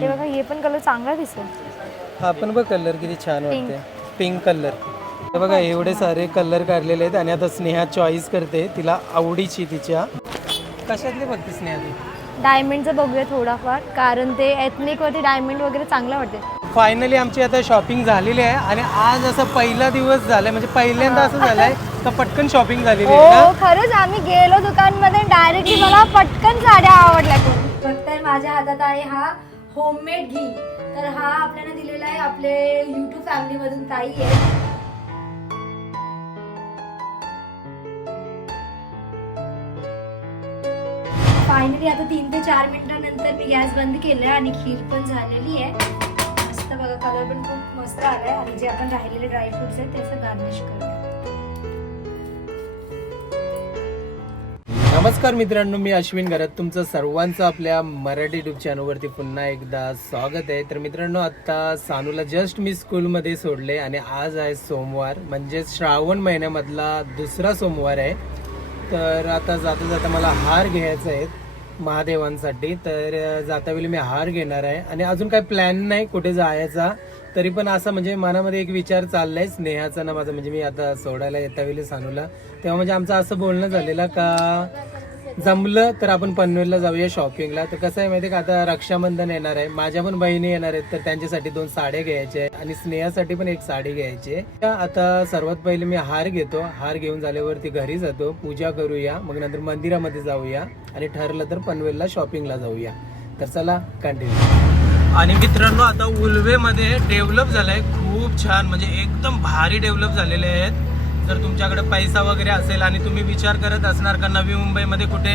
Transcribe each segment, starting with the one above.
हे बघा हे पण कलर चांगला दिसेल. हा पण बघ कलर किती छान वाटते पिंक कलर हे बघा एवढे सारे कलर काढलेले आहेत आणि आता स्नेहा चॉईस करते तिला आवडीची तिच्या. कशातले बघते स्नेहा ती? डायमंडचं बघूया थोडाफार कारण ते ethnic वरती डायमंड वगैरे चांगलं वाटते फायनली आमची आता शॉपिंग झालेली आहे आणि आज असं पहिला दिवस झालाय म्हणजे पहिल्यांदा असं झालंय का पटकन शॉपिंग झालेली आहे हो खरंच आम्ही गेलो दुकानमध्ये डायरेक्टली मला पटकन साड्या आवडल्या. बघताय माझ्या हातात आहे हा होममेड घी. तर हा आपल्याला दिलेला आहे आपले युट्यूब फॅमिली मधून ताई आहे. फायनली आता तीन ते चार मिनिटानंतर मी गॅस बंद केलं आणि खीर पण झालेली आहे. मस्त बघा कलर पण खूप मस्त आलाय. आणि जे आपण राहिलेले ड्रायफ्रुट्स आहेत त्याचं गार्निश करू नमस्कार मित्रांनो मी अश्विन घरात. तुमचं सर्वांचं आपल्या मराठी युट्यूब चॅनलवरती पुन्हा एकदा स्वागत आहे. तर मित्रांनो आत्ता सानूला जस्ट मी स्कूलमध्ये सोडले आणि आज आहे सोमवार म्हणजे श्रावण महिन्यामधला दुसरा सोमवार आहे. तर आता जाता जाता मला हार घ्यायचा आहे महादेवांसाठी. तर जाता वेळी मी हार घेणार आहे. आणि अजून काही प्लॅन नाही कुठे जायचा. तरी पण असं म्हणजे मनामध्ये एक विचार चाललाय स्नेहाचा ना माझा. म्हणजे मी आता सोडायला येता वेळी सानूला. तेव्हा म्हणजे आमचं असं बोलणं झालेलं का जमलं तर आपण पनवेलला जाऊया शॉपिंगला तर कसं आहे माहिती का आता रक्षाबंधन येणार आहे. माझ्या पण बहिणी येणार आहेत तर त्यांच्यासाठी दोन साड्या घ्यायच्या आहे आणि स्नेहासाठी पण एक साडी घ्यायची आहे. आता सर्वात पहिले मी हार घेतो. हार घेऊन झाल्यावरती घरी जातो. पूजा करूया. मग नंतर मंदिरामध्ये जाऊया. आणि ठरलं तर पनवेलला शॉपिंगला जाऊया. तर चला कंटिन्यू आणि मित्रांनो आता उलवेमध्ये डेव्हलप झालंय खूप छान. म्हणजे एकदम भारी डेव्हलप झालेले आहेत. जर तुमच्याकडे पैसा वगैरे असेल आणि तुम्ही विचार करत असणार का नवी मुंबईमध्ये कुठे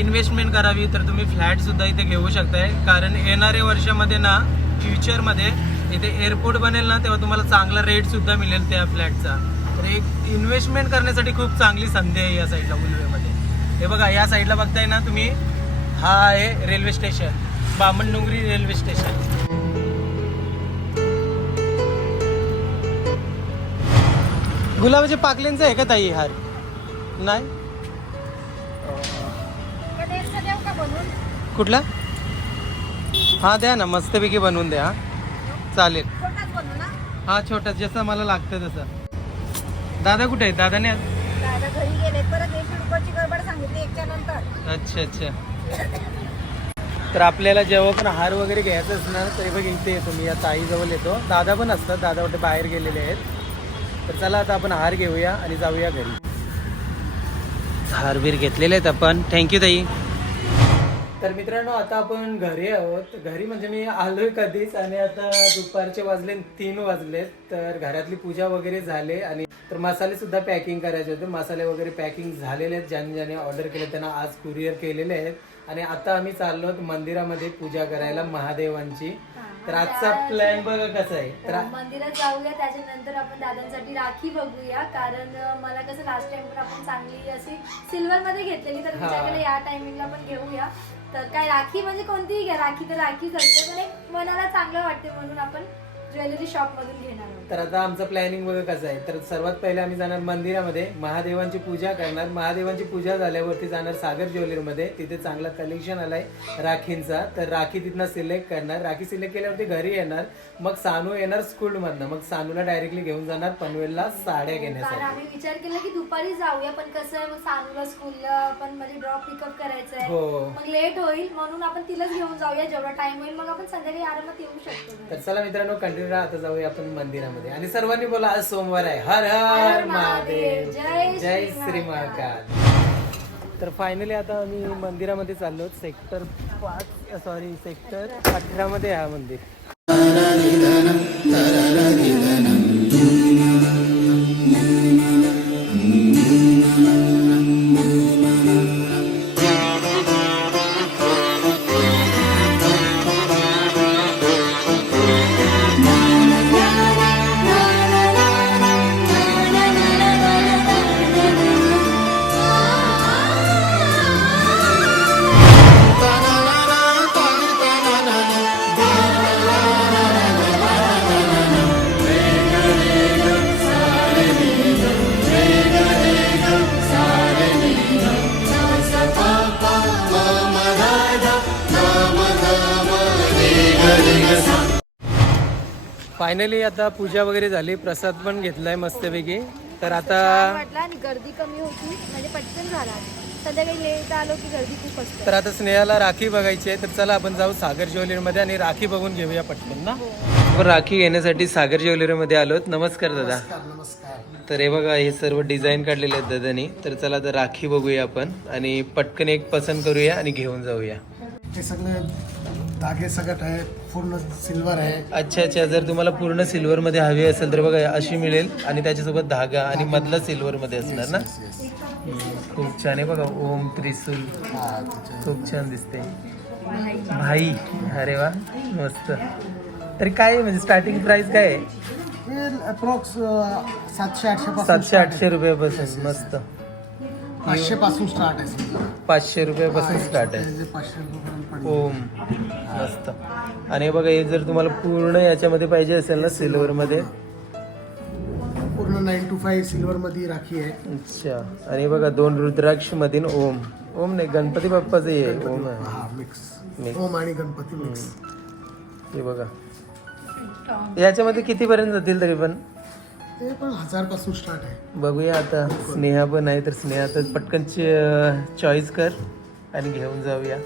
इन्व्हेस्टमेंट करावी तर तुम्ही फ्लॅटसुद्धा इथे घेऊ शकताय. कारण येणाऱ्या वर्षामध्ये ना फ्युचरमध्ये इथे एअरपोर्ट बनेल ना तेव्हा तुम्हाला चांगला रेटसुद्धा मिळेल त्या फ्लॅटचा तर एक इन्व्हेस्टमेंट करण्यासाठी खूप चांगली संधी आहे या साईडला उलवेमध्ये. हे बघा या साईडला बघताय ना तुम्ही हा आहे railway station Bamandungri railway station. गुलाबाच्या पाकल्यांचा आहे का ताई हार? नाही? कुठला? हा द्या ना मस्तपैकी बनवून द्या हा. चालेल. हा छोटा जसं मला लागतं तसं. दादा कुठे आहेत? दादाने अच्छा अच्छा. तर आपल्याला जेव्हा पण हार वगैरे घ्यायचं असणार तरी बघ इथे येतो मी. या ताईजवळ येतो. दादा पण असतात. दादा वाटते बाहेर गेलेले आहेत. तर चला आता आपण हार घेऊया आणि जाऊया घरी. हार बीर घेतलेले आहेत आपण. थँक्यू ताई. तर मित्रांनो आता आपण घरी आहोत. घरी म्हणजे मी आलोय कधीच आणि आता दुपारचे वाजले तीन वाजलेत. तर घरातली पूजा वगैरे झाले आणि तर मसाले सुद्धा पॅकिंग करायचे होते. मसाले वगैरे पॅकिंग झालेले आहेत. ज्यांनी ज्यांनी ऑर्डर केले त्यांना आज कुरिअर केलेले आहेत. आणि आता आम्ही चाललो मंदिरामध्ये पूजा करायला महादेवांची. तर आजचा प्लॅन बघा कसा आहे. तर मंदिरात जाऊया त्याच्यानंतर आपण दादांसाठी राखी बघूया. कारण मला कसं लास्ट टाइम पण आपण चांगली अशी सिल्वर मध्ये घेतलेली तर हा. तुमच्याकडे या टायमिंगला पण घेऊया. तर काय राखी म्हणजे कोणतीही घ्या. राखी तर राखीच असते पण एक मनाला चांगलं वाटते म्हणून आपण ज्वेलरी घेणार आहोत. तर आता आमचं प्लॅनिंग बघा कसं आहे. तर सर्वात पहिले आम्ही जाणार मंदिरामध्ये. महादेवांची पूजा करणार. महादेवांची पूजा झाल्यावरती जाणार सागर ज्वेलरीमध्ये. तिथे चांगला कलेक्शन आलाय राखींचा. तर राखी तिथनं सिलेक्ट करणार. राखी सिलेक्ट केल्यावरती घरी येणार. मग सानू येणार स्कूलमधनं मग सानूला डायरेक्टली घेऊन जाणार पनवेलला साड्या कारण घेण्यासाठी. आम्ही विचार केला की दुपारी जाऊया पण कसं आहे मग सानूला स्कूलला पण म्हणजे ड्रॉप पिकअप करायचं आहे. हो. मग लेट होईल म्हणून आपण तिलाच घेऊन जाऊया. जेवढा टाइम होईल मग आपण संध्याकाळी आरामात येऊ शकतो. तर चला मित्रांनो कंटिन्यू आता जाऊया आपण मंदिरामध्ये. आणि सर्वांनी बोला आज सोमवार आहे. हर हर महादेव. जय श्री महाकाल. तर फायनली आता आम्ही मंदिरामध्ये चाललो सेक्टर पाच सॉरी सेक्टर अठरा मध्ये आहे हा मंदिर. फायनली आता पूजा वगैरे झाली. प्रसाद पण घेतलाय मस्तपैकी. तर आता छान वाटलं आणि गर्दी कमी होती. म्हणजे पटकन झाला. संध्याकाळी लेट आलो की गर्दी खूप असते. तर आता स्नेहाला राखी बघायची आहे. तर चला आपण जाऊ सागर ज्वेलरीमध्ये आणि राखी बघून घेऊया पटकन ना. आपण राखी घेण्यासाठी सागर ज्वेलरीमध्ये आलोत नमस्कार दादा. तर हे बघा हे सर्व डिझाईन काढलेले आहेत दादानी. तर चला आता राखी बघूया आपण आणि पटकन एक पसंत करूया आणि घेऊन जाऊया. हे सगळे धागे सगट आहे पूर्ण सिल्वर आहे. अच्छा अच्छा. जर तुम्हाला पूर्ण सिल्वर मध्ये हवी असेल तर बघा अशी मिळेल. आणि त्याच्यासोबत धागा आणि मधला सिल्वर मध्ये असणार ना? खूप छान आहे बघा. ओम त्रिशूल त्याच्या खूप छान दिसते भाई. अरे वा. मस्त. तरी काय म्हणजे स्टार्टिंग प्राइस काय आहे? अप्रॉक्स सातशे आठशे सातशे आठशे रुपयापासून. मस्त. पाचशे पासून स्टार्ट आहे समजा. पाचशे रुपयापासून स्टार्ट आहे. हे जे पाचशे रुपयापर्यंत पडेल. ओम मस्त. आणि हे बघा हे जर तुम्हाला पूर्ण याच्यामध्ये पाहिजे असेल ना सिल्वर मध्ये पूर्ण नाईन टू फाईव्ह सिल्वर मध्ये राखी आहे. अच्छा. आणि बघा दोन रुद्राक्ष मधील ओम. ओम नाही गणपती बाप्पाचं हे आहे, ओम आहे. हा मिक्स Mix. ओम आणि गणपती मिक्स हे बघा. याच्यामध्ये किती पर्यंत जातील तरी पण? ते पण हजारपासून स्टार्ट आहे. बघूया आता स्नेहा पण आहे तर स्नेहा तर पटकन चॉईस कर आणि घेऊन जाऊया.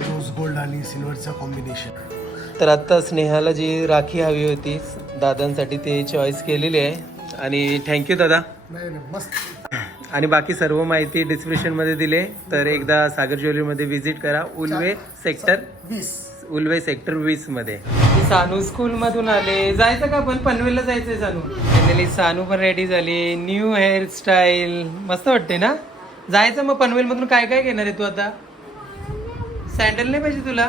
रोज गोल्ड आणि सिल्वरचं कॉम्बिनेशन तर आता स्नेहाला जी राखी हवी होती दादांसाठी ते चॉईस केलेली आहे. आणि थँक्यू दादा. नाही नाही मस्त. आणि बाकी सर्व माहिती डिस्क्रिप्शनमध्ये दिले. तर एकदा सागर ज्वेलरीमध्ये व्हिजिट करा उल्वे सेक्टर वीस. उल्वे सेक्टर वीसमध्ये. सानू स्कूल मधून आले. जायचं का आपण? पनवेलला जायचंय सानू. फायनली सानू पण रेडी झाली. न्यू हेअरस्टाईल मस्त वाटते ना? जायचं मग पनवेल मधून काय काय घेणार आहे तू आता? सँडल नाही पाहिजे तुला?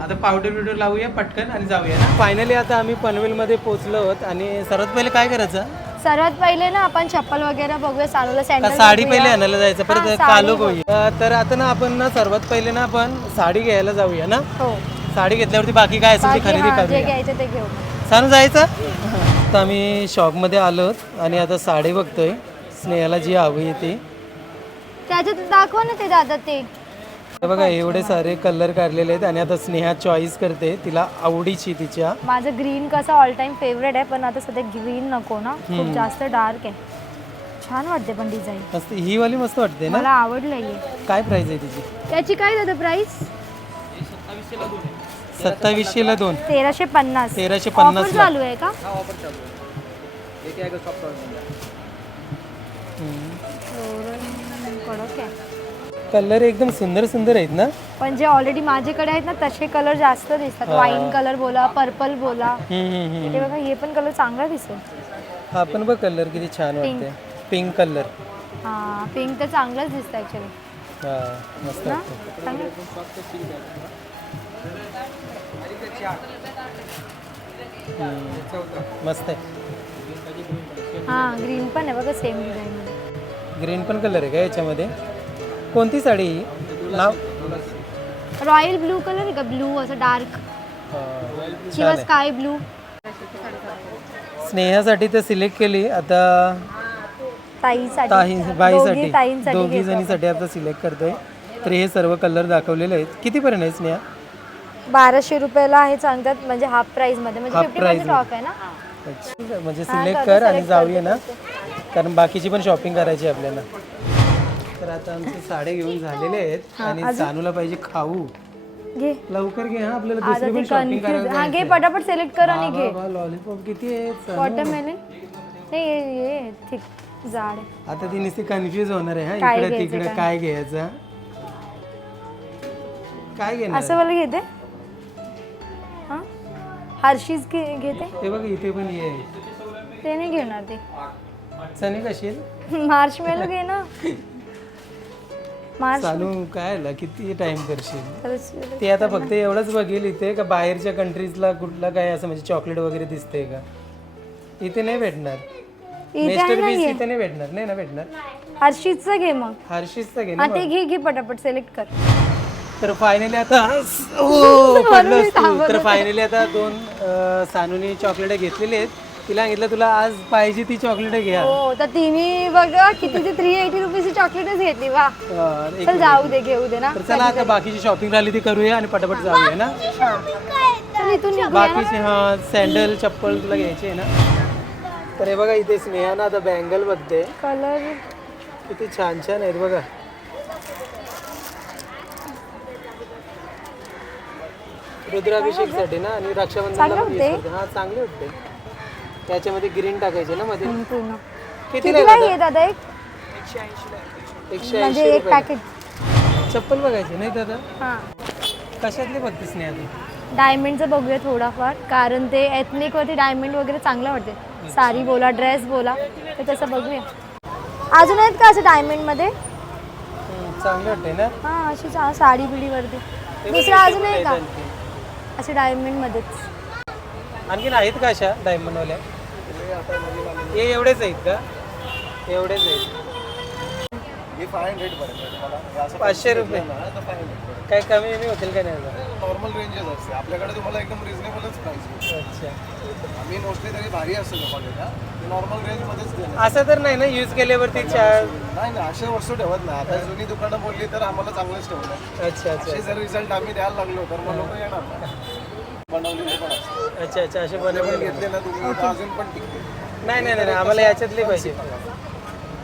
आता पावडर बिवडर लावूया पटकन आणि जाऊया ना? फायनली आता आम्ही पनवेलमध्ये पोहोचलो आहोत. आणि सर्वात पहिले काय करायचं? सर्वात पहिले ना आपण चप्पल वगैरे बघूया का सँडल साडी पहिले आणायला जायचं? परत कालो. होईल तर आता ना आपण ना सर्वात पहिले ना आपण साडी घ्यायला जाऊया ना? हो. साडी घेतल्यावरती बाकी काय असेल ते बाकी खरेदी हा, जे करूया. घ्यायचं ते घेऊ. सांगू जायचं? तर आम्ही शॉपमध्ये आलो आणि आता साडी बघतोय. स्नेहाला जी हवी आहे ती. त्याच्यात दाखव ना ते दादा ते. हे बघा एवढे सारे कलर काढलेले आहेत आणि आता स्नेहा चॉईस करते. तिला आवडीची तिच्या. माझं ग्रीन कसं ऑल टाइम फेवरेट आहे पण आता सध्या ग्रीन नको ना. खूप जास्त डार्क आहे. छान वाटते पण डिझाईन मस्त ही वाली मस्त वाटते ना? मला आवडलं काय प्राइस आहे तिची? याची काय दादा प्राइस सत्तावीसशे ला दोन. तेराशे पन्नास. तेराशे पन्नास Offer ला. चालू आहे. का कडक आहे. कलर एकदम सुंदर सुंदर आहेत ना? पण जे ऑलरेडी माझ्याकडे आहेत ना तसे कलर जास्त दिसतात. वाईन कलर बोला पर्पल बोला. हम्म, हम्म, हम्म. ते बघा हे पण कलर चांगला दिसेल. हा पण बघ कलर किती छान वाटते पिंक कलर हा पिंक तर चांगलंच दिसतं ऍक्च्युली हा मस्त ना? वाटते चांगलं. मस्त आहे. हा ग्रीन पण आहे बघा सेम डिझाईन ग्रीन पण कलर आहे का याच्यामध्ये? कोणती साडी? नाव? रॉयल ब्लू कलर आहे का? ब्लू असं डार्क किंवा स्काय ब्लू स्नेहासाठी तर सिलेक्ट केली. आता बाईसाठी. दोघी. जणीसाठी आता सिलेक्ट करतोय. तर हे सर्व कलर दाखवलेले आहेत. कितीपर्यंत आहे स्नेहा? बाराशे रुपयाला आहे सांगतात म्हणजे हाफ प्राइसमध्ये. म्हणजे फिफ्टी price पर्सेंट ऑफ आहे ना? अच्छा, म्हणजे हा, सिलेक्ट कर आणि जाऊया ना. कारण बाकीची पण शॉपिंग करायची आहे आपल्याला. तर आता आमचे साडे घेऊन झालेले आहेत आणि सानूला पाहिजे खाऊ. घे. लवकर घे हा आपल्याला आता दुसरी ते पण शॉपिंग कन्फ्युज करायला हा घे पटापट सिलेक्ट कर आणि घे. लॉलीपॉप किती आहेत सानू? वॉटरमेलन नाही ये ये ठीक. जाड आहे. आता ती नुसती कन्फ्युज होणार आहे हा. काय इकडे घ्यायचं तिकडे काय? घ्यायचं? काय घेणार? असं वाला घेते? हा हर्षीज घे घेते? ते बघ इथे पण ये. ते नाही घेणार ते. चणे कशी आहेत? मार्च मेलो घे ना. चालू काय आला? किती टाइम करशील? ते आता फक्त एवढंच बघेल इथे का बाहेरच्या कंट्रीजला कुठला काय असं म्हणजे चॉकलेट वगैरे दिसतंय का? इथे नाही भेटणार. इथे आहे ना नाही भेटणार. नाही ना भेटणार? हर्षीजचं घे मग. हर्षीजचा घे ना हा ते घे घे पटापट. सिलेक्ट कर. तर फायनली आता हो पडलोस तू. तर फायनली आता दोन अं, सानूने चॉकलेट घेतलेली आहेत. तिला सांगितलं तुला आज पाहिजे ती चॉकलेट घ्या हो तर तिने बघा कितीची थ्री एटी रुपीजची चॉकलेटच घेतली वा. एक चल जाऊ दे घेऊ दे ना. तर चला आता बाकीची शॉपिंग राहिली ती करूया आणि पटापट जाऊया ना? चल इथून निघूया ना. बाकीचे हा सँडल चप्पल तुला घ्यायची आहे ना? तर हे बघा इथे स्नेहा ना आता बँगल बघते. कलर किती छान छान आहेत बघा. रुद्राभिषेकसाठी ना आणि रक्षाबंधनला चांगले पण use होते. करते. हा चांगले होते. त्याच्यामध्ये ग्रीन टाकायचे ना मध्ये? पूर्ण. किती कितीला आहे दादा? एक? एकशे म्हणजे ऐंशी एक रुपये पॅकेट चप्पल बघायची नाही दादा? हा. कशातली बघते स्नेहा तू डायमंडचं बघूया थोडाफार कारण ते ethnic वरती डायमंड वगैरे चांगलं वाटते. साडी बोला ड्रेस बोला तर तसं बघूया. अजून आहेत का असं डायमंडमध्ये? हम्म, चांगले वाटते ना? हा अशी साडी बिडी वरती. ते दुसरं अजून आहे का. असे डायमंड मध्येच. आणखीन आहेत का अशा डायमंडवाल्या हे एवढेच आहेत का? एवढेच आहेत. हे फाय हंड्रेड पडेल तुम्हाला. असं पाचशे रुपये. फाय हंड्रेड काय कमी कमी होतील का नाही? नॉर्मल रेंजेस असते. आपल्याकडे तुम्हाला एकदम रिझनेबलच प्राईस अच्छा. आम्ही मोस्टली तरी भारी असतं ते नॉर्मल रेंजमध्येच देणार असं तर नाही ना यूज केल्यावरती चार नाही ना अशा वस्तू ठेवत नाही. आता जुनी दुकानं बोलली तर आम्हाला चांगलंच ठेवलं. अच्छा अच्छा. असे जर रिझल्ट आम्ही द्यायला लागलो तर मग लोक येणार ना. बनवलेले पण असतात. अच्छा अच्छा असे बनवले घेतले ना तुम्ही तर अजून पण टिकते नाही नाही नाही आम्हाला याच्यातली पाहिजे.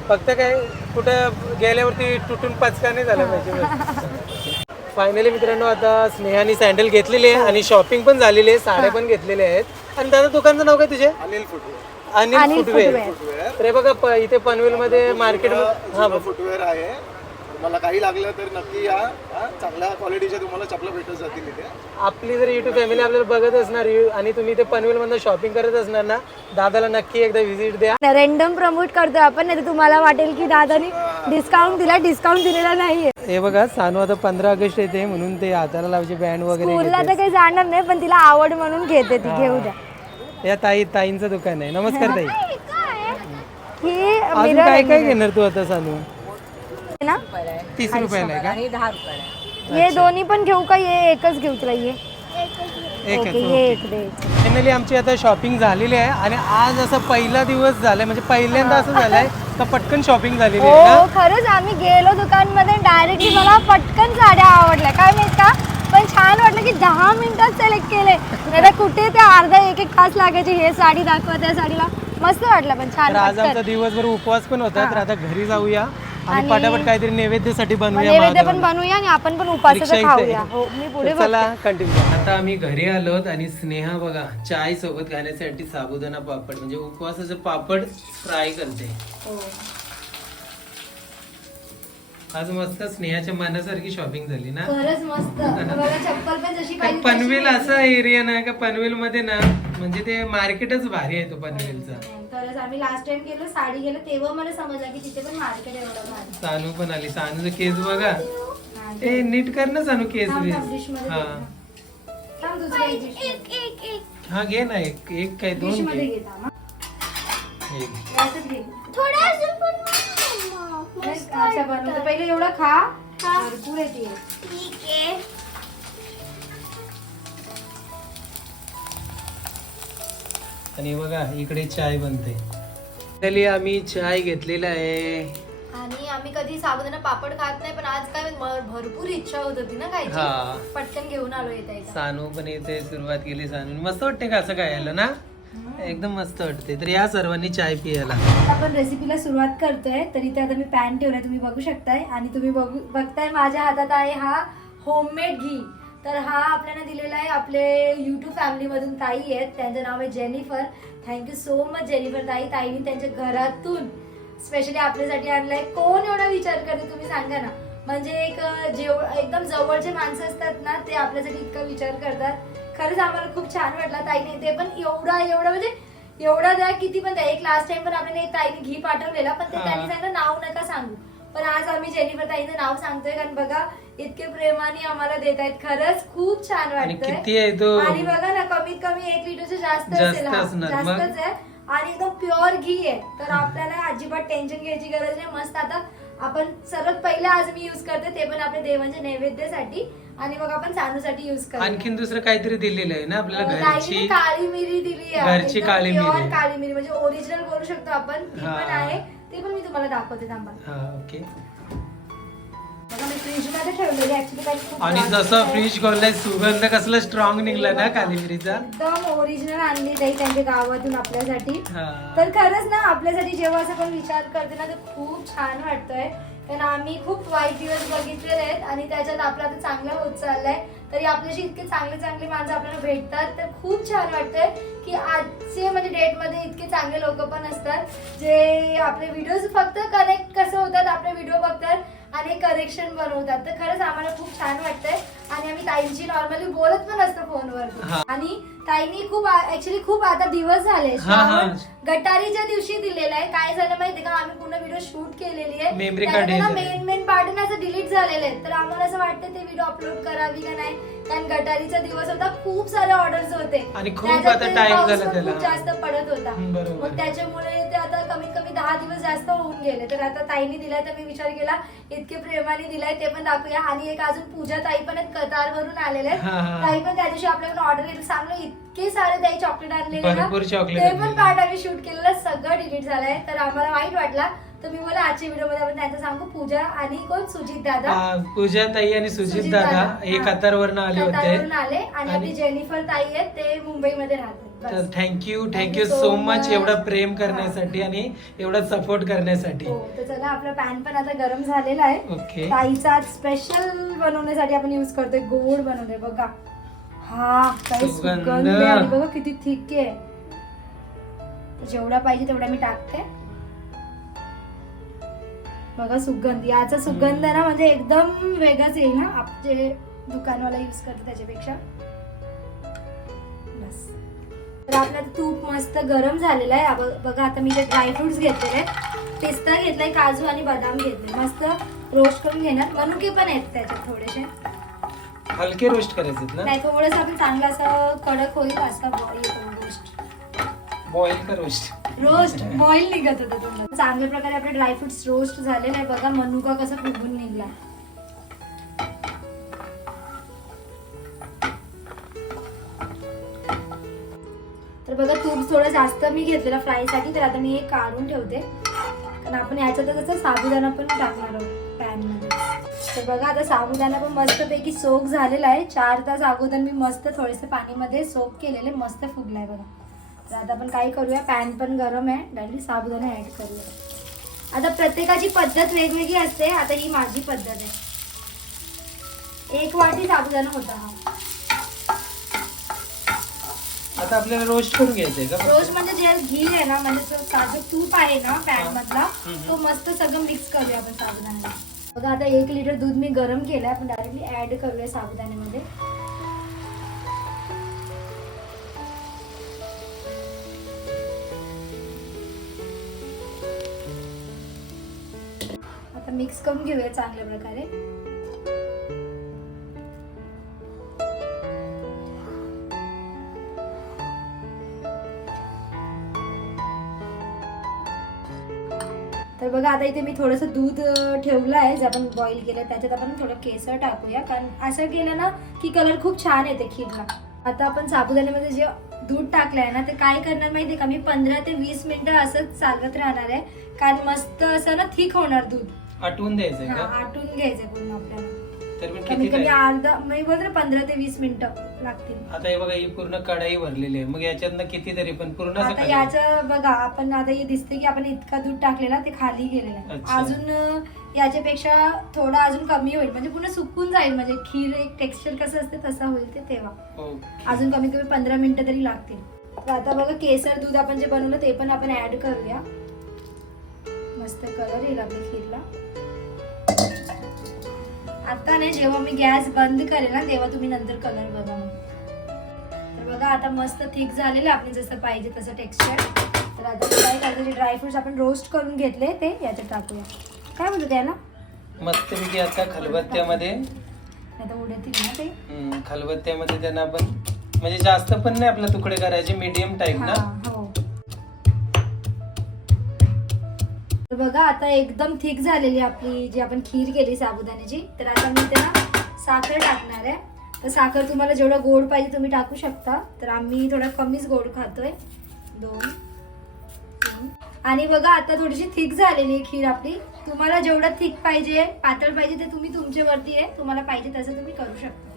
फक्त काय कुठं गेल्यावरती तुटून पचका नाही झाला पाहिजे फायनली मित्रांनो आता स्नेहानी सँडल घेतलेली आहे आणि शॉपिंग पण झालेली आहे साड्या पण घेतलेल्या आहेत. आणि दादा दुकानचं नाव काय तुझे? Anil footwear Anil Anil footwear footwear. तर हे बघा प- इथे पनवेल मध्ये मार्केट हा फुटवेअर आहे. तुम्हाला काही लागलं तर नक्की या. हा, चांगल्या क्वालिटीच्या तुम्हाला चपला भेटत जातील इथे. आपली जर युट्यूब फॅमिली आपल्याला बघत असणार यु- आणि तुम्ही इथे पनवेल मधून शॉपिंग करत असणार ना दादाला नक्की एकदा व्हिजिट द्या. रेंडम प्रमोट करतोय आपण नाही तर तुम्हाला वाटेल की दादानी डिस्काउंट दिला डिस्काउंट दिलेला नाहीये. हे बघा सानू आता पंधरा ऑगस्ट येते म्हणून ते हाताला लावायचे बँड वगैरे स्कूलला तर काही जाणार नाही पण तिला आवड म्हणून घेते ती घेऊ द्या. या ताई ताईंचं दुकान आहे. नमस्कार ताई. ही अजून काय काय घेणार तू आता सानू? आहे ना? तीस रुपयाला आहे का? हे दोन्ही पण घेऊ का? ये एकच घेऊ तुला ये एक ओके ये एक दे. फायनली आमची आता शॉपिंग झालेली आहे आणि आज असा पहिला दिवस झालाय. म्हणजे पहिल्यांदा असं झालंय का पटकन शॉपिंग झालेली आहे हो ना? खरंच आम्ही गेलो दुकानमध्ये डायरेक्टली मला पटकन साड्या आवडल्या. काय माहीत का? छान वाटलं की दहा मिनिटात सिलेक्ट केले नाही कुठे ते अर्धा एक एक तास लागायचे हे साडी दाखवा त्या साडीला मस्त वाटलं पण छान तर आज पटकन. आमचा दिवसभर उपवास पण होता तर आता घरी जाऊया आणि आणि- पटापट काहीतरी नैवेद्यासाठी बनवूया नैवेद्य पण महादेवाला. बनवूया आणि आपण पण रिक्षा उपासाचं इथे खाऊया आहे. हो मी पुढे तर चला कंटिन्यू आता आम्ही घरी आलोत आणि स्नेहा बघा चाय सोबत खाण्यासाठी साबुदाणा पापड म्हणजे उपवासाचं पापड फ्राय करते हो. आज मस्त स्नेहाच्या मनासारखी शॉपिंग झाली ना? खरंच मस्त. बघा चप्पल पण जशी तर पाहिजे पनवेल असा एरिया ना का पनवेल मध्ये ना म्हणजे ते मार्केटच भारी आहे तो पनवेलचा. खरंच आम्ही लास्ट टाइम गेलो साडी गेलो तेव्हा मला समजलं की तिथे पण मार्केट एवढं भारी. सानू पण आली. सानूचं केस बघा. ए नीट कर ना सानू केस थांब, बीस. हा. थांब एक. हा घे ना एक एक काय दोन डिशमध्ये घे घे. थांब, हा. एक. घे. बनवते. पहिले एवढं खा. भरपूर आहे. ते आणि बघा इकडे चाय बनते. तरी आम्ही चाय घेतलेला आहे. आणि आम्ही कधी साबुदाणा पापड खात नाही पण आज काय म- भरपूर इच्छा होत होती ना हा. खायची पटकन घेऊन आलो येता येता. सानू पण इथे सुरुवात केली सानू मस्त वाटते का असं खायला ना? एकदम मस्त वाटते तर या सर्वांनी चाय पियाला. आपण रेसिपीला सुरुवात करतोय. तर इथे आता मी पॅन ठेवलाय. तुम्ही बघू शकताय. आणि तुम्ही बघू बघताय माझ्या हातात आहे हा होममेड घी. तर हा आपल्याला दिलेला आहे आपले युट्यूब फॅमिलीमधून ताई आहेत. त्यांचं नाव आहे Jennifer thank you so much Jennifer ताई. ताईने त्यांच्या घरातून स्पेशली आपल्यासाठी आणलाय. कोण एवढा विचार करते तुम्ही सांगा ना. म्हणजे एक जेव एकदम जवळचे माणसं असतात ना ते आपल्यासाठी इतका विचार करतात. खरंच आम्हाला खूप छान वाटला ताईने ते पण एवढा एवढा म्हणजे एवढा द्या किती पण द्या. एक लास्ट टाइम पण आपल्याला ताईने घी पाठवलेला पण ते. त्यांनी सांगितलं नाव नका सांगू. पण आज आम्ही जेनिफर ताईचं नाव सांगतोय कारण बघा इतके प्रेमाने आम्हाला देत आहेत खरंच खूप छान वाटतंय. आणि बघा ना कमीत कमी एक लिटरचे जास्त असेल? जास्तच आहे. आणि एकदम प्युअर घी आहे. तर आपल्याला अजिबात टेन्शन घ्यायची गरज नाही. मस्त आता आपण सर्वात पहिले आज मी युज करते ते पण आपल्या देवांच्या नैवेद्यासाठी. आणि मग आपण सानूसाठी युज करू आणखीन दुसरं काहीतरी दिलेलं आहे ना आपल्याला ताईने घरची? काळी मिरी दिली आहे. घरची एकदम काळी pure मिरी. काळी मिरी म्हणजे ओरिजिनल बोलू शकतो आपण. ती हा. पण आहे. ते पण मी तुम्हाला दाखवते थांबा. हा ओके. आणि जसं. फ्रीज खोललाय सुगंध कसला स्ट्रॉंग निघला ना काली मिरीचा एकदम ओरिजिनल आणली ताई त्यांच्या गावातून आपल्यासाठी. तर खरंच ना आपल्यासाठी जेव्हा असं पण विचार करते ना तर खूप छान वाटतंय. कारण आम्ही खूप वाईट दिवस बघितलेले आहेत आणि त्याच्यात आपला आता चांगला होत चाललाय. तरी आपल्याशी इतके चांगले चांगले माणसं आपल्याला भेटतात. तर खूप छान वाटतंय की आजचे म्हणजे डेटमध्ये इतके चांगले लोक पण असतात जे आपले व्हिडिओज फक्त कनेक्ट कसं होतात आपले व्हिडिओ बघतात कनेक्शन बनवतात. तर खरंच आम्हाला खूप छान वाटतंय. आणि आम्ही ताईंची नॉर्मली बोलत पण असतो फोनवर. आणि ताईंनी खूप ऍक्च्युली खूप आता दिवस झाले. गटारीच्या दिवशी दिलेला आहे. काय झालं माहितीये का? आम्ही पूर्ण व्हिडिओ शूट केलेली आहे. मेन मेन पार्ट ना असं डिलीट झालेले आहेत तर आम्हाला असं वाटतं ते व्हिडिओ अपलोड करावी का नाही? कारण गटारीचा दिवस होता. खूप सारे ऑर्डर्स होते. आणि खूप जास्त पडत होता. मग त्याच्यामुळे ते आता कमी दहा दिवस जास्त होऊन गेले. तर आता ताईने दिलाय तर मी विचार केला इतके प्रेमाने दिलाय ते पण दाखवूया. आणि एक अजून पूजा ताई पण आहेत कतारवरून आलेले आहेत. ताई पण त्या दिवशी आपल्याकडून ऑर्डर घेतली. सांगलो इतके सारे ताई चॉकलेट आणलेले ना. ते पण. पार्ट आम्ही शूट केलेलं सगळं डिलीट झालंय. तर आम्हाला वाईट वाटला. तर मी बोला आजच्या व्हिडिओमध्ये आपण त्यांचं सांगू पूजा आणि कोण? सुजित दादा. पूजा ताई आणि सुजित दादा. हे. कतारवरनं आले होते. आले. आणि आपली जेनिफर ताई आहेत ते मुंबईमध्ये राहतात. तर. Thank you thank you so much. एवढं प्रेम करण्यासाठी आणि एवढा सपोर्ट करण्यासाठी. हो तर चला आपला पॅन पण आता गरम झालेला आहे. ओके ताईचा स्पेशल बनवण्यासाठी आपण युज करतोय गोड बनवलंय बघा. हा काही सुगंध. सुगंध आहे. आणि बघा किती थिक आहे. जेवढा पाहिजे तेवढा मी टाकते. बघा सुगंध याचा सुगंध ना म्हणजे एकदम वेगळाच येईल ना आप जे दुकानवाला युज करतो त्याच्यापेक्षा. बस. तर आपलं तूप मस्त गरम झालेलं आहे. बघा आता मी जे ड्रायफ्रुट्स घेतलेले आहेत. पिस्ता घेतलाय काजू आणि बदाम घेतले. मस्त रोस्ट करून घेणार. मनुके पण आहेत त्याच्यात थोडेसे. हलके रोस्ट करायचे ना? नाही थोडस आपण चांगलं असं कडक होईल असं रोस्ट बॉईल का रोस्ट रोस्ट बॉईल निघत होतं तुम्हाला चांगल्या प्रकारे आपले ड्रायफ्रुट्स रोस्ट झालेले आहे बघा मनुका कसा फुगून निघला तर बघा तूप थोडं जास्त मी घेतलेलं फ्रायसाठी तर आता मी हे काढून ठेवते. कारण आपण याच्यात कसं साबुदाणा पण टाकणार आहोत पॅनमध्ये तर बघा आता साबुदाणा पण मस्तपैकी सोक झालेला आहे. चार तास अगोदर मी मस्त थोडेसे पाणीमध्ये सोक केलेले मस्त फुगलाय बघा. तर आता आपण काय करूया. पॅन पण गरम आहे. डायरेक्ट साबुदाणा ऍड करूया. आता प्रत्येकाची पद्धत वेगवेगळी असते. आता ही माझी पद्धत आहे. एक वाटी साबुदाणा होता हा. आता आपल्याला रोस्ट करून घ्यायचंय का रोज म्हणजे जे घी आहे ना म्हणजे ताजं तूप आहे ना पॅन मधला. तो मस्त सगळं मिक्स करूया आपण साबुदाण्याला. बघा आता एक लिटर दूध मी गरम केलंय. आपण डायरेक्टली ऍड करूया साबुदाण्यामध्ये. आता मिक्स करून घेऊया चांगल्या प्रकारे. तर बघा आता इथे मी थोडंसं दूध ठेवलं आहे जे आपण बॉईल केलं त्याच्यात आपण थोडं केसर टाकूया. कारण असं केलं ना की कलर खूप छान येते खीरला. आता आपण साबुदाण्यामध्ये जे दूध टाकलंय ना ते काय करणार माहितीये का? मी पंधरा ते वीस मिनिटं असंच चालत राहणार आहे. कारण मस्त असं ना थिक होणार दूध. आटवून द्यायचंय हा, का? आटून घ्यायचं पूर्ण आपल्याला. तर पण कमी किती कमी time? अर्धा मी बोलते पंधरा ते वीस मिनिटं लागतील. आता हे बघा ही पूर्ण कढाई भरलेली आहे. मग याच्यातनं किती तरी पण पूर्ण असं आता खाली- याचं बघा आपण आता हे दिसते की आपण इतका दूध टाकलेला ते खाली गेलेलं आहे. अच्छा. अजून अं, याच्यापेक्षा थोडं अजून कमी होईल. म्हणजे पूर्ण सुकून जाईल. म्हणजे खीर एक टेक्स्चर कसं असते तसं होईल ते तेव्हा. अजून कमी कमी पंधरा मिनिटं तरी लागतील. तर आता बघा केसर दूध आपण जे बनवलं ते पण आपण ऍड करूया. मस्त कलर येईल आपल्या खीरला. आता नाही जेव्हा मी गॅस बंद करेल ना तेव्हा तुम्ही नंतर कलर बघा. तर बघा आता मस्त थिक झालेलं आपण जसं पाहिजे तसं टेक्स्चर तर आता काय करायचं ड्रायफ्रुट्स आपण रोस्ट करून घेतले ते याच्यात टाकूया. काय म्हणतो त्याला? मस्तपैकी आता खलबत्त्यामध्ये आता उडतील ना ते. खलबत्त्यामध्ये त्यांना आपण म्हणजे जास्त पण नाही आपले तुकडे करायचे मीडियम टाईप ना? तर बघा आता एकदम थिक झालेली आपली जी आपण खीर केली साबुदाण्याची तर आता मी त्याला साखर टाकणार आहे. तर साखर तुम्हाला जेवढं गोड पाहिजे तुम्ही टाकू शकता. तर आम्ही थोडं कमीच गोड खातोय. दोन तीन. आणि बघा आता थोडीशी थिक झालेली आहे खीर आपली. तुम्हाला जेवढं थिक पाहिजे पातळ पाहिजे ते तुम्ही तुमच्यावरती आहे. तुम्हाला पाहिजे तसं तुम्ही करू शकता.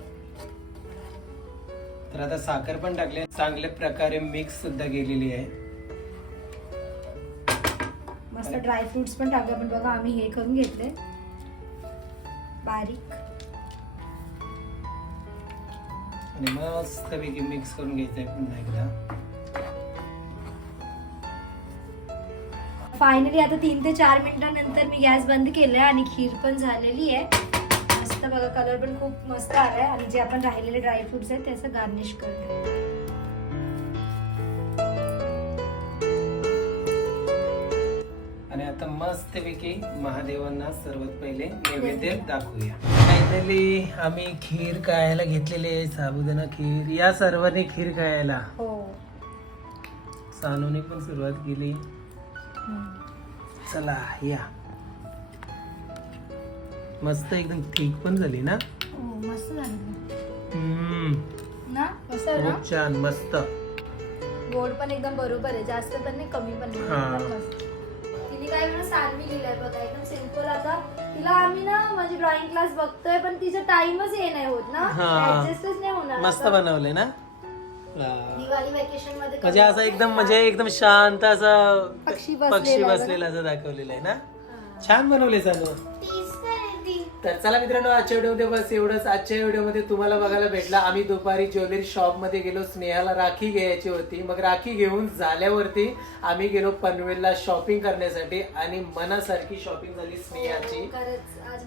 तर आता साखर पण टाकली. चांगल्या प्रकारे मिक्स सुद्धा केलेली आहे. मस्त ड्रायफ्रुट्स पण टाकू आपण बघा आम्ही हे करून घेतले. बारीक. आणि मस्तपैकी मिक्स करून घ्यायचंय पुन्हा एकदा. फायनली आता तीन ते चार मिनिटांनंतर मी गॅस बंद केलाय आणि खीर पण झालेली आहे. मस्त बघा कलर पण खूप मस्त आलाय. आणि जे आपण राहिलेले ड्रायफ्रुट्स आहेत त्याचं गार्निश करतो. मस्तपैकी महादेवांना सर्वात पहिले नैवेद्य दाखवूया. फायनली आम्ही खीर खायला घेतलेली आहे साबुदाणा खीर. या सर्वांनी खीर खायला. हो. सानूने पण सुरुवात केली. चला या. मस्त एकदम ठीक पण झाली ना? हो मस्त झाली. हम्म, ना? मस्त आहे ना? खूप छान मस्त. गोड पण एकदम बरोबर आहे जास्त पण नाही कमी पण काय म्हणून सानवी लिहिलंय बघा एकदम सिंपल आता. तिला आम्ही ना म्हणजे ड्रॉइंग क्लास बघतोय पण तिचा टाइमच हे नाही होत ना. हा. ऍडजस्टच नाही होणार मस्त आता. बनवले ना. दिवाळी वेकेशनमध्ये म्हणजे असं एकदम म्हणजे एकदम शांत असं पक्षी पक्षी बसलेला असं दाखवलेलं आहे ना? छान बनवले सानू. तर चला मित्रांनो आजच्या व्हिडिओमध्ये बस एवढंच. आजच्या व्हिडिओमध्ये तुम्हाला बघायला भेटला आम्ही दुपारी ज्वेलरी शॉपमध्ये गेलो स्नेहाला राखी घ्यायची होती. मग राखी घेऊन झाल्यावरती आम्ही गेलो पनवेलला शॉपिंग करण्यासाठी आणि मनासारखी शॉपिंग झाली स्नेहाची.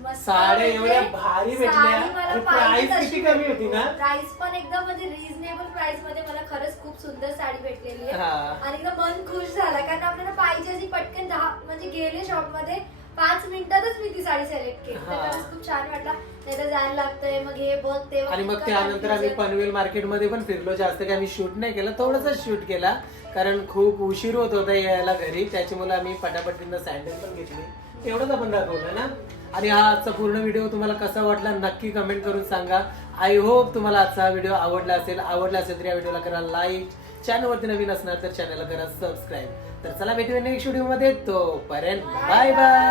मस्त साड्या एवढ्या भारी भेटल्या. प्राइस किती कमी होती ना? प्राइस पण एकदम म्हणजे रिझनेबल प्राइसमध्ये मला खरंच खूप सुंदर साडी भेटलेली आहे. हा. आणि मन खुश झाला कारण आपल्याला पाहिजे अशी पटकन दहा म्हणजे गेले शॉपमध्ये पाच मिनिटातच मी ती साडी सिलेक्ट केली. तर हा. खरंच खूप छान वाटला. नाही तर जायला लागतंय मग हे बघ ते बघ, आणि मग इतकं त्यानंतर आम्ही confusion. पनवेल मार्केटमध्ये पण फिरलो. जास्त काही आम्ही शूट नाही केलं. थोडंसं शूट केला. कारण खूप उशीर होत होता यायला घरी. त्याच्यामुळे आम्ही पटापट तिथं सँडल पण घेतली. एवढंच आपण दाखवलं ना? आणि हा आजचा पूर्ण व्हिडिओ तुम्हाला कसा वाटला नक्की कमेंट करून सांगा. आय होप तुम्हाला आजचा व्हिडिओ आवडला असेल. आवडला असेल तर या व्हिडिओला करा लाईक चॅनलवरती नवीन असणार तर चॅनलला करा सबस्क्राईब तर चला भेटूया नेक्स्ट व्हिडिओमध्ये तोपर्यंत बाय बाय